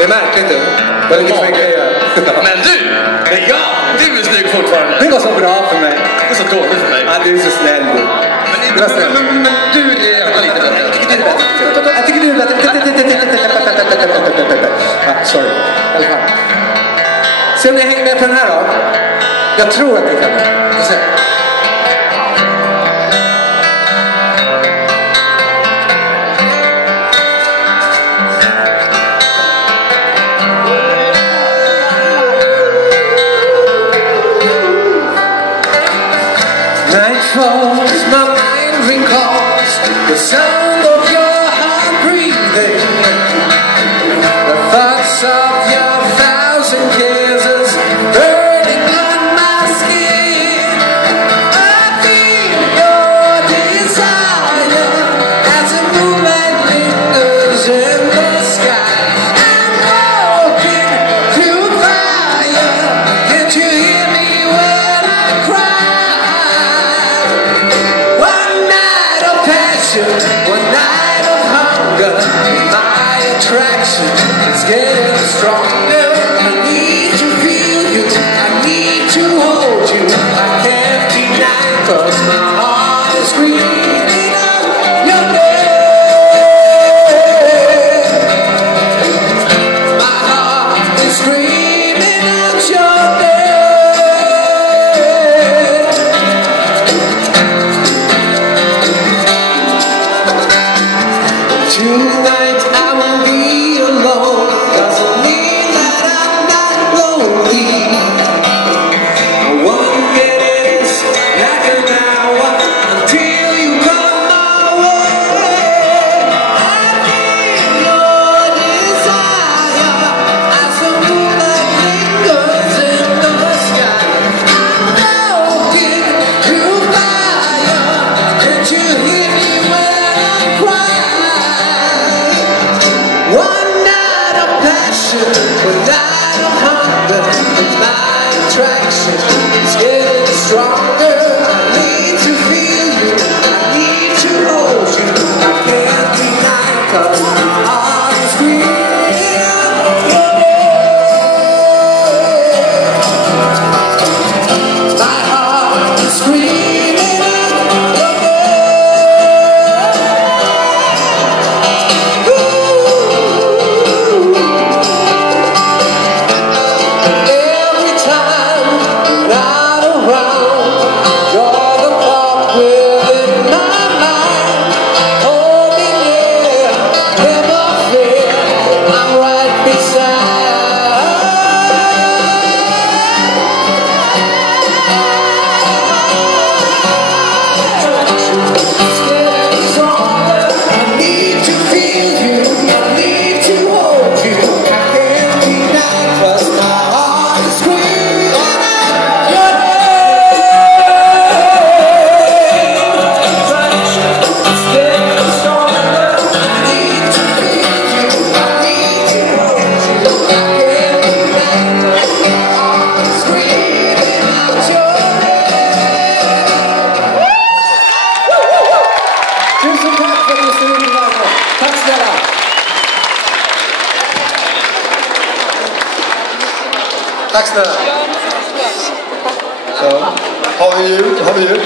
Det är märkligt du. Det är lite för grejer. Men du! Nej, ja! Du är snygg fortfarande. Det var så bra för mig. Det är så dåligt för mig. Ja, du är så snäll du. Men du är ändå lite bättre. Jag tycker du är bättre. Sorry. I alla fall. Se om ni hänger med på den här då. Jag tror att ni kan det. Jag ser. Night falls, my mind recalls the sound of your heart breathing, the thoughts of your thousand kisses burning on my skin. I feel your desire as the moonlight lingers in the sky. I'm walking through fire. Can't you hear me when I cry? One night of hunger, my attraction is getting stronger. I need to feel you, I need to hold you. I can't deny 'cause my heart is screaming out your name. My heart is screaming out your name. Tonight I will be alone. Doesn't mean that I'm not lonely. One minute is like an hour until you come my way. I feel your desire as the moonlight lingers in the sky. I'm walking through fire. Can't you hear me when I cry? One night of passion, one night of hunger, and my attraction is getting stronger. I need to feel you, I need to hold you. I can't deny 'cause my heart is screaming out your name. My heart is screaming out your Every time you're not around, you're the thought within my mind. Hold me near, never fear, I'm right beside. It's getting stronger. I need to feel you, I need to hold you. I can't deny 'cause my heart is screaming out your name. It's getting stronger. I need to feel you, I need to hold you. I can't deny 'cause my heart is screaming out your name. Tusen tack för att ni stod ut med mig. Tack snälla. Tack snälla. Så, har vi ljud?